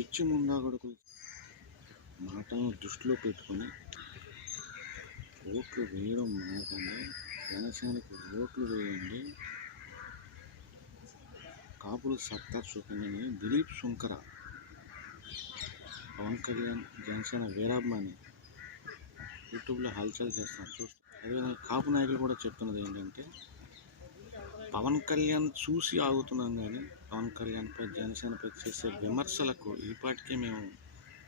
పిచ్చి కొడుకు. మాటను దృష్టిలో పెట్టుకొని ఓట్లు వేయడం మానకుండా జనసేనకు ఓట్లు వేయండి. కాపులు సత్తా చూపండి దిలీప్ శుంకర. పవన్ కళ్యాణ్ జనసేన వీరాభిమాని. యూట్యూబ్లో హల్చల్ చేస్తున్నారు చూస్తే. అదేవిధంగా కాపు నాయకులు కూడా చెప్తున్నది ఏంటంటే పవన్ కళ్యాణ్ చూసి ఆగుతున్నాం కానీ పవన్ కళ్యాణ్పై జనసేనపై చేసే విమర్శలకు ఈపాటికే మేము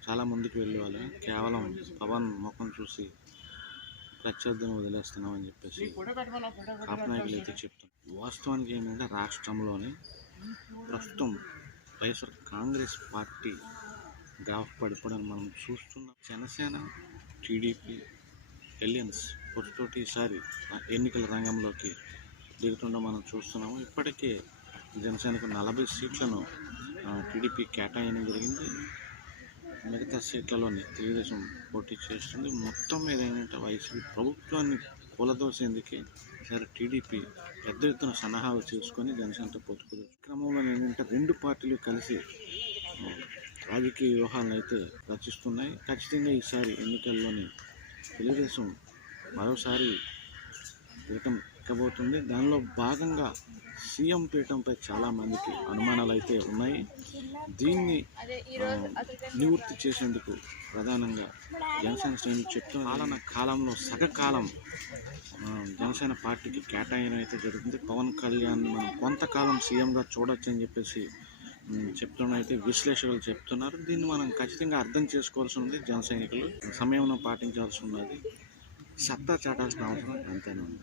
చాలా ముందుకు వెళ్ళేవాళ్ళం. కేవలం పవన్ ముఖం చూసి ప్రత్యర్థిని వదిలేస్తున్నామని చెప్పేసి కాపనాయకులు అయితే చెప్తున్నారు వాస్తవానికి ఏంటంటే రాష్ట్రంలోని ప్రస్తుతం వైఎస్ఆర్ కాంగ్రెస్ పార్టీ గ్రాఫ్ పడిపోవడం మనం చూస్తున్నాం. జనసేన టీడీపీ ఎలియన్స్ పొట్టుతోటి ఈసారి ఎన్నికల రంగంలోకి దిగుతుండడం మనం చూస్తున్నాము. ఇప్పటికే జనసేనకు నలభై సీట్లను టీడీపీ కేటాయించడం జరిగింది. మిగతా సీట్లలోని తెలుగుదేశం పోటీ చేస్తుంది. మొత్తం మీద ఏంటంటే వైసీపీ ప్రభుత్వాన్ని కూలదోసేందుకే సరే టీడీపీ పెద్ద ఎత్తున సన్నాహాలు చేసుకొని జనసేనతో పొత్తుకుదు క్రమంలో ఏంటంటే రెండు పార్టీలు కలిసి రాజకీయ వ్యూహాలను అయితే రచిస్తున్నాయి. ఖచ్చితంగా ఈసారి ఎన్నికల్లోని తెలుగుదేశం మరోసారి పీఠం ఎక్కబోతుంది దానిలో భాగంగా సీఎం పీఠంపై చాలా మందికి అనుమానాలు అయితే ఉన్నాయి. దీన్ని నివృత్తి చేసేందుకు ప్రధానంగా జనసేన శ్రేణులు చెప్తున్న పాలన కాలంలో సగకాలం జనసేన పార్టీకి కేటాయించడం అయితే జరుగుతుంది. పవన్ కళ్యాణ్ మనం కొంతకాలం సీఎంగా చూడొచ్చు అని చెప్పేసి చెప్తున్న అయితే విశ్లేషకులు చెప్తున్నారు. దీన్ని మనం ఖచ్చితంగా అర్థం చేసుకోవాల్సి ఉంది జన సైనికులు. సమయం పాటించాల్సి ఉన్నది. సత్తా చాటాల్సిన అవసరం అంతేనే ఉంది.